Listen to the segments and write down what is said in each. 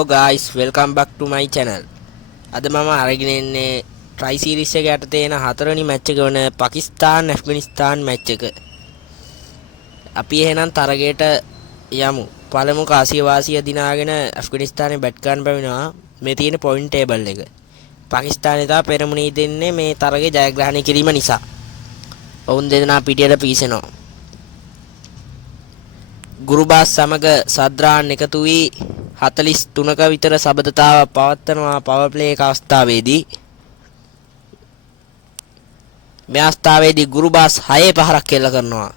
Hello guys, welcome back to my channel. අද මම අරගෙන ඉන්නේ try series එක යටතේ එන හතරවෙනි මැච් එක වන පාකිස්තාන් ඇෆ්ගනිස්තාන් මැච් එක. අපි එහෙනම් තරගයට යමු. පළමු කාසිය වාසිය දිනාගෙන ඇෆ්ගනිස්තානේ බැට් ගන්න බැවිනවා. මේ තියෙන පොයින්ට් ටේබල් එක. පාකිස්තානේ තා පෙරමුණේ දෙන්නේ මේ තරගේ ජයග්‍රහණය කිරීම නිසා. ඔවුන් දෙදෙනා පිටියට පිවිසෙනවා. ගුරුබාස් සමග සද්රාන් එකතු වී 43ක විතර සබඳතාවක් පවත්වනවා පවර් ප්ලේ එක අවස්ථාවේදී. මේ අවස්ථාවේදී ගුරුබාස් 6 පහරක් කෙල්ල කරනවා.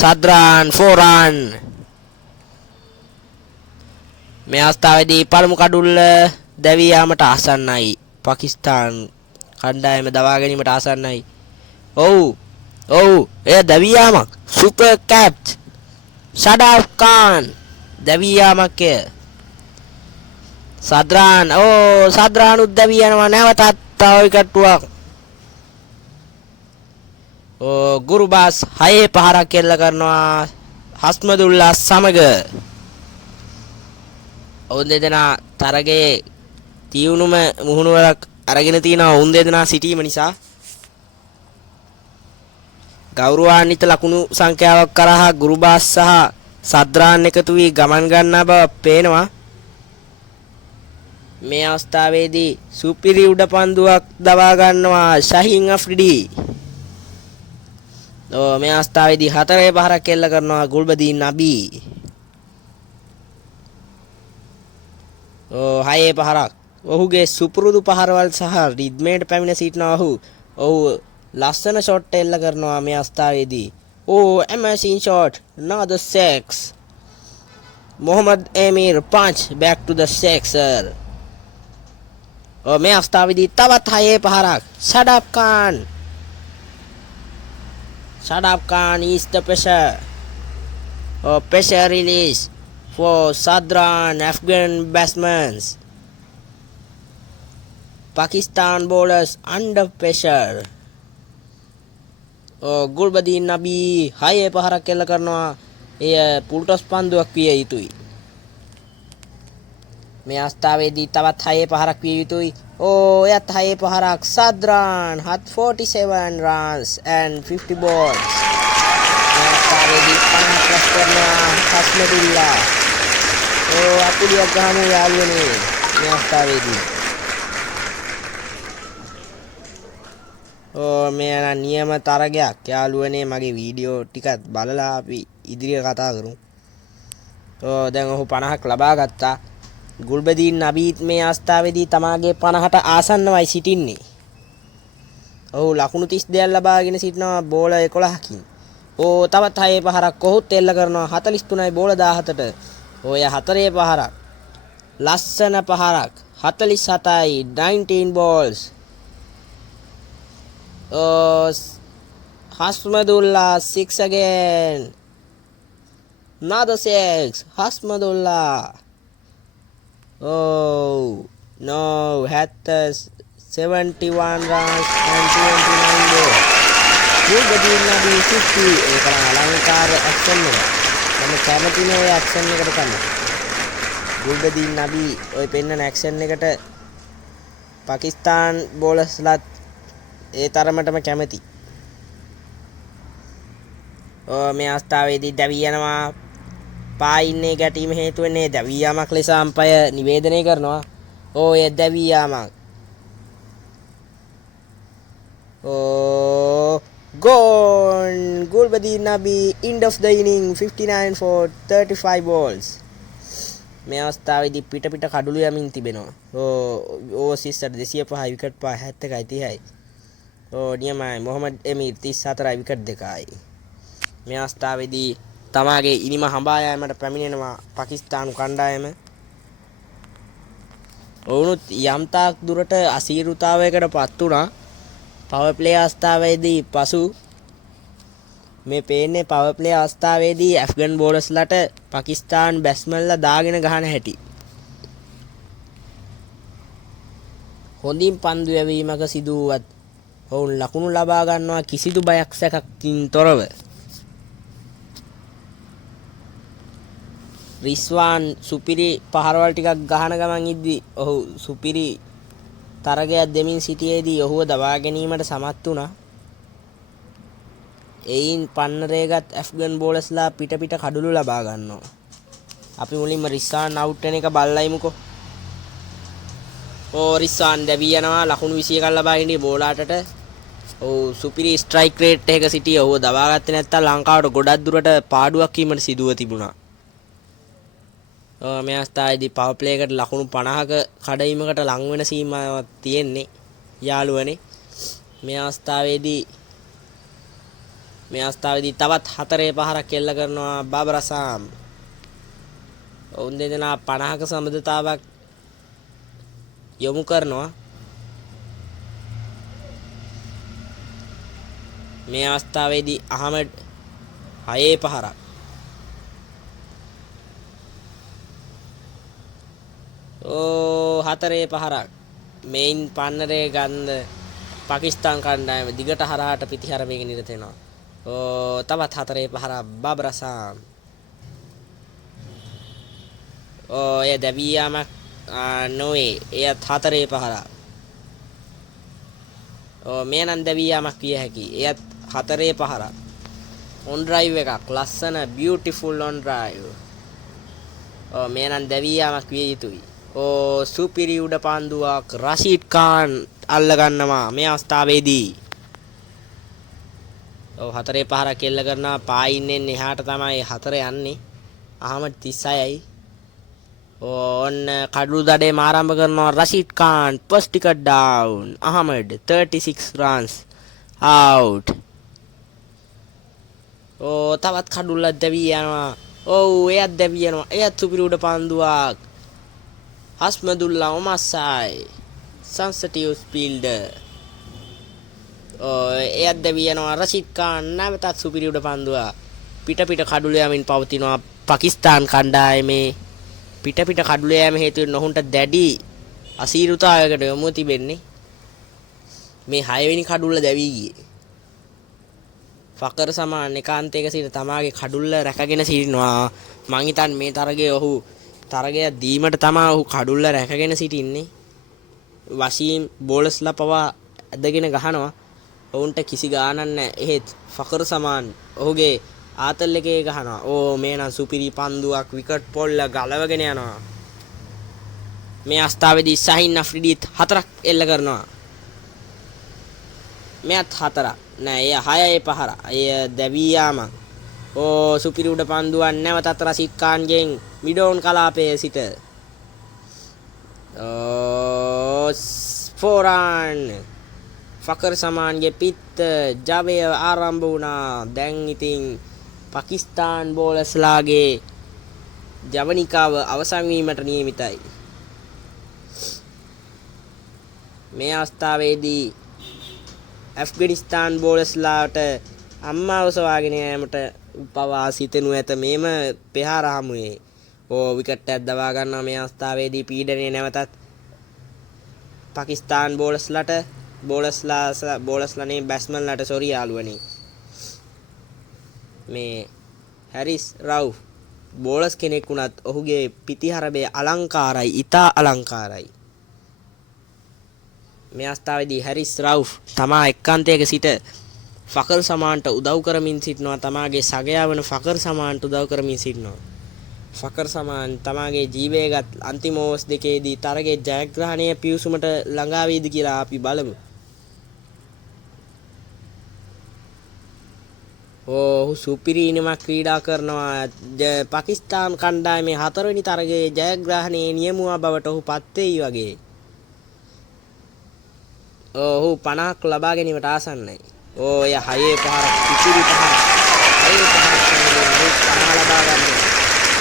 සද්රාන් 4 රන්. මේ අවස්ථාවේදී පළමු කඩුල්ල දැවී යාමට ආසන්නයි. පාකිස්තාන් කණ්ඩායම දවා ගැනීමට ආසන්නයි. ඔව් එය දැවී යාමක්. සුපර් කැප්ට් Shadab Khan දැවී යාමක් එය. සද්රාන් සද්‍රානුත් දැවී යනවා නැවතත් තව විකට්ටුවක්. ගුරුබාස් 6 පහරක් කෙල්ල කරනවා හස්මදුල්ලා සමග. ඔවුන් දෙදෙනා තරගයේ තියුණුම මුහුණුවරක් අරගෙන තිනවා ඔවුන් දෙදෙනා සිටීම නිසා. ගෞරවාන්විත ලකුණු සංඛ්‍යාවක් කරහා ගුරුබාස් සහ සද්රාන් එකතු වී ගමන් ගන්නා බව පේනවා. මේ අවස්ථාවේදී සුපිරි උඩ පන්දුවක් දවා ගන්නවා ෂහීන් අෆ්රිඩි. මේ අවස්ථාවේදී 4 පහරක් කෙල්ල කරනවා ගුල්බදීන් නබී. 6 පහරක්. ඔහුගේ සුපුරුදු පහරවල් සහ රිද්මේට පැමිණ සිටිනවා ඔහු ලස්සන ෂොට් එල්ල කරනවා මේ අවස්ථාවේදී. amazing shot, another 6. Mohammad Amir punch back to the sixer. මේ අවස්ථාවේදී තවත් 6 පහරක්. Shadab Khan is the pressure. Pressure release for Sadran Afghan batsmen. Pakistan bowlers under pressure. ගුල්බදීන් නබී 6 පහරක් කෙල්ල කරනවා. එය පුල්ටස් පන්දුවක් විය යුතුයි. මේ අවස්ථාවේදී තවත් 6 පහරක් විය යුතුයි. එයත් 6 පහරක්. සද්රාන් had 47 runs and 50 balls. මේ අවස්ථාවේදී 50 ප්ලස් කරනවා හස්මදුල්ලා. අපුලියක් ගහමු යාළුවනේ. මේ අවස්ථාවේදී මේ නියම තරගයක් යාළුවනේ. මගේ වීඩියෝ ටිකත් බලලා අපි ඉදිරියට කතා කරමු. දැන් ඔහු 50ක් ලබා ගත්තා. ගුල්බදීන් නබීත් මේ අවස්ථාවේදී තමාගේ 50ට ආසන්නවයි සිටින්නේ. ඔහු ලකුණු 32ක් ලබාගෙන සිටිනවා බෝල 11කින්. තවත් 6 පහරක් ඔහුත් එල්ල කරනවා 43යි බෝල 17ට. ඔය 4 පහරක්. ලස්සන පහරක් 47යි 19 balls. Hasmadullah 6 again. Another 6. Hasmadullah. No. Had 71 runs and 29 balls. Gulbadeen Nabi 50. ඒක අලංකාර ඇක්ෂන් එක. මම කැමතිනේ ඔය ඇක්ෂන් එකට කන්න. ගුල්බදීන් නබි ඔය පෙන්නන ඇක්ෂන් එකට පාකිස්තාන් බෝලර්ස්ලාත් ඒ තරමටම කැමති. මේ අවස්ථාවේදී දැවී යනවා. පායින්නේ ගැටීම හේතු වෙන්නේ දැවී යාමක් ලෙස අම්පයර් නිවේදනය කරනවා. ඒ දැවී යාමක්. Gone. Gulbadeen Nabi end of the inning 59 for 35 balls. මේ අවස්ථාවේදී පිට කඩුළු යමින් තිබෙනවා. Overseas 205 wicket 71යි 30යි. නියමයි. මොහමඩ් එමීර් 34යි විකට් 2යි. මේ අවස්ථාවේදී තමාගේ ඉනිම හඹා යාමට පැමිණෙනවා පාකිස්තානු කණ්ඩායම. ඔවුනුත් යම්තාක් දුරට අසීරුතාවයකට පත් වුණා. පවර් ප්ලේ අවස්ථාවේදී පසු මේ පේන්නේ පවර් ප්ලේ අවස්ථාවේදී ඇෆ්ගන් බෝලර්ස්ලාට පාකිස්තාන් බැට්ස්මන්ලා දාගෙන ගහන හැටි. හොඳින් පන්දු යැවීමක සිදුවත් ඔවුන් ලකුණු ලබා ගන්නවා කිසිදු බයක් සැකකින් තොරව. රිස්වාන් සුපිරි පහරවල් ටිකක් ගහන ගමන් ඉද්දි ඔහු සුපිරි තරගයක් දෙමින් සිටියේදී ඔහුව දබා ගැනීමට සමත් වුණා. එයින් පන්නරේගත් ඇෆ්ගන් බෝලර්ස්ලා පිට කඩුළු ලබා ගන්නවා. අපි මුලින්ම රිස්වාන් අවුට් වෙන එක බල්ලයිමුකෝ. රිස්වාන් දැවී යනවා ලකුණු 21ක් ලබා ගැනීම බෝලාටට. සුපිරි ස්ට්‍රයික් රේට් එකක සිටිය ඔහුව දබා ගත්තේ නැත්නම් ලංකාවට ගොඩක් දුරට පාඩුවක් වීමට සිදුව තිබුණා. මේ අවස්ථාවේදී පවර් ප්ලේ එකට ලකුණු 50ක කඩයිමකට ලං වෙන සීමාවක් තියෙන්නේ යාළුවනේ. මේ අවස්ථාවේදී තවත් 4 පහරක් එල්ල කරනවා බාබර් අසම්. ඔවුන් දෙදෙනා 50ක සමබරතාවක් යොමු කරනවා. මේ අවස්ථාවේදී අහමඩ් 6 පහරක් හතරේ පහරක් මේන් පන්නරේ ගන්ද පාකිස්තාන් කණ්ඩායම දිගට හරහාට පිටිහර මේක නිරත වෙනවා. තවත් 4 පහරක් බාබර් අසම්. එය දැවී යාමක් නොවේ. එයත් 4 පහරක්. මේ නම් දැවී යාමක් විය හැකි. එයත් 4 පහරක්. ඔන් ඩ්‍රයිව් එකක් ලස්සන බියුටිෆුල් ඔන් ඩ්‍රයිව්. මේ නම් දැවී යාමක් විය යුතුයි. සුපිරි උඩ පාන්දුවක් රෂීඩ් ඛාන් අල්ල ගන්නවා මේ අවස්ථාවේදී. 4 පහරක් එල්ල කරනවා. පායින්ෙන් එහාට තමයි 4 යන්නේ. අහමඩ් 36යි. ඔන්න කඩුළු දඩේම ආරම්භ කරනවා Rashid Khan. First wicket down. Ahmed 36 runs out. තවත් කඩුල්ලක් දැවී යනවා. එයත් දැවී යනවා. එයත් සුපිරි උඩ පාන්දුවක්. හස්මදුල්ලා ඔමස්සයි සන්සිටිව් ෆීල්ඩර්. එයත් දැවී යනවා. රෂීඩ් ඛාන් නැවතත් සුපිරි උඩ පාන්දුවක්. පිට කඩුළු යමින් පවතිනවා පාකිස්තාන් කණ්ඩායමේ. පිට කඩුළු යෑම හේතුවෙන් ඔහුන්ට දැඩි අසීරුතාවයකට යොමු තිබෙන්නේ. මේ 6 වෙනි කඩුල්ල දැවී ගියේ. ෆකර් සමාන් ඒකාන්තයක සිට තමාගේ කඩුල්ල රැකගෙන සිටිනවා. මං හිතන්නේ මේ තරගයේ ඔහු තරගය දීමට තමයි ඔහු කඩුල්ල රැකගෙන සිටින්නේ. වශීම් බෝලර්ස්ලා පවා ඇදගෙන ගහනවා. ඔවුන්ට කිසි ගාණක් නැහැ. එහෙත් ෆකර් සමාන් ඔහුගේ ආතල් එකේ ගහනවා. මේ නම් සුපිරි පන්දුවක් විකට් පොල්ල ගලවගෙන යනවා. මේ අවස්ථාවේදී සහින් අෆ්රිඩිත් 4ක් එල්ල කරනවා. මෙයත් 4ක් නෑ. එය 6 පහර. එය දැවී යාමක්. සුපිරි උඩ පන්දුවක් නැවතත් රෂීඩ් ඛාන්ගෙන් මිඩෝන් කලාපයේ සිට 4 run. ෆකර් සමාන්ගේ පිත්ත ජවය ආරම්භ වුණා. දැන් ඉතින් පාකිස්තාන් බෝලර්ස්ලාගේ ජවනිකාව අවසන් වීමට නියමිතයි. මේ අවස්ථාවේදී ඇෆ්ගනිස්තාන් බෝලර්ස්ලාට අම්මාව සොයාගෙන යාමට පවා සිතෙනු ඇත මේම පෙහාර හමුවේ. විකට් එකක් දවා ගන්නවා. මේ අවස්ථාවේදී පීඩනය නැවතත් පාකිස්තාන් බෝලර්ස්ලානේ බැට්ස්මන්ලාට සොරි යාළුවනේ. මේ හැරිස් රවුෆ් බෝලර්ස් කෙනෙක් වුණත් ඔහුගේ පිටිහරබේ අලංකාරයි. ඉතා අලංකාරයි. මේ අවස්ථාවේදී හැරිස් රවුෆ් තමා එක්කාන්තයක සිට ෆකර් සමාන්ට උදව් කරමින් සිටිනවා. තමාගේ සගයා වන ෆකර් සමාන්ට උදව් කරමින් සිටිනවා. ෆකර් සමාන් තමාගේ ජීවයගත් අන්තිම ඕවර්ස් දෙකේදී තරගයේ ජයග්‍රහණය පියුසුමට ළඟා වේද කියලා අපි බලමු. ඔහු සුපිරි ඉනිමක් ක්‍රීඩා කරනවා. පාකිස්තාන් කණ්ඩායමේ 4 වෙනි තරගයේ ජයග්‍රහණයේ නියමුවා බවට ඔහු පත් වෙයි වගේ. ඔහු 50ක් ලබා ගැනීමට ආසන්නයි. එය 6 පහරක් සුපිරි පහරක්. 6 පහරක් ලබා ගන්න.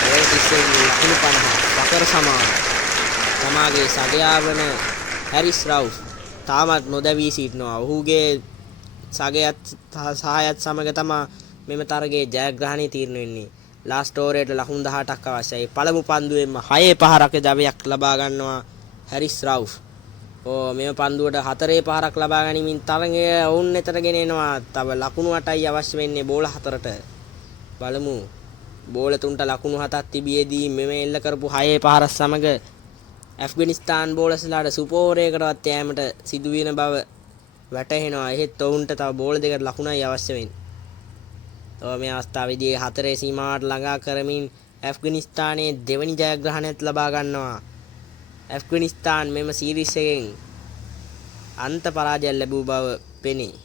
ඒ කිසිම ලකුණු 50. ෆකර් සමාන් තමාගේ සගයා වන හැරිස් රවුෆ් තාමත් නොදැවී සිටිනවා. ඔහුගේ සගයත් සහායත් සමග තමයි මෙම තරගයේ ජයග්‍රහණය තීරණය වෙන්නේ. ලාස්ට් ඕවරයට ලකුණු 18ක් අවශ්‍යයි. පළමු පන්දුවෙන්ම 6 පහරක ජවයක් ලබා ගන්නවා හැරිස් රවුෆ්. මෙම පන්දුවට 4 පහරක් ලබා ගැනීමෙන් තරගය ඔවුන් වෙතට ගෙන එනවා. තව ලකුණු 8යි අවශ්‍ය වෙන්නේ බෝල 4ට. බලමු බෝල තුන්ට ලකුණු 7ක් තිබියදී මෙම එල්ල කරපු 6 පහර සමග ඇෆ්ගනිස්තාන් බෝලර්ස්ලාට සුපෝරයකටවත් යෑමට සිදුවෙන බව වැටහෙනවා. එහෙත් ඔවුන්ට තව බෝල දෙකට ලකුණයි අවශ්‍ය වෙන්නේ. මේ අවස්ථාවේදී 4 සීමාවට ළඟා කරමින් ඇෆ්ගනිස්තානයේ දෙවැනි ජයග්‍රහණයත් ලබා ගන්නවා. ඇෆ්ගනිස්තාන් මෙම සීරීස් එකෙන් අන්ත පරාජය ලැබූ බව පෙනේ.